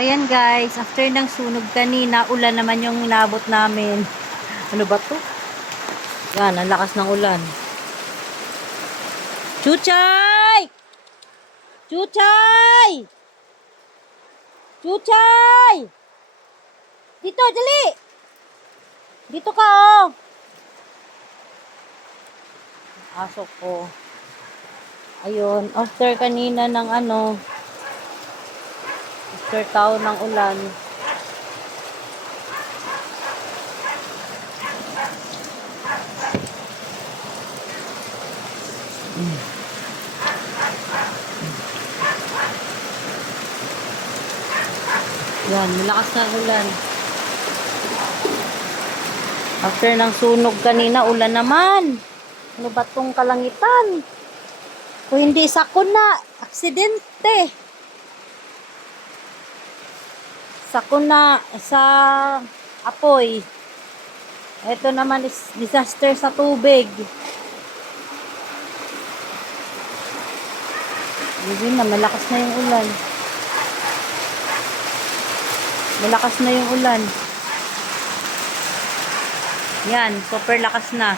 Ayan guys, after ng sunog kanina, ulan naman yung inabot namin. Ano ba to? Yan, ang lakas ng ulan. Chuchay! Chuchay! Chuchay! Dito, dali! Dito ka, oh! Aso ko. Ayun, after kanina ng after taon ng ulan. Yan, malakas na ulan. After ng sunog kanina, ulan naman. Ano ba tong kalangitan? Kung hindi sakuna, aksidente. Sakuna sa apoy. Ito naman is disaster sa tubig. Yun na, malakas na yung ulan. Malakas na yung ulan. Yan, super lakas na.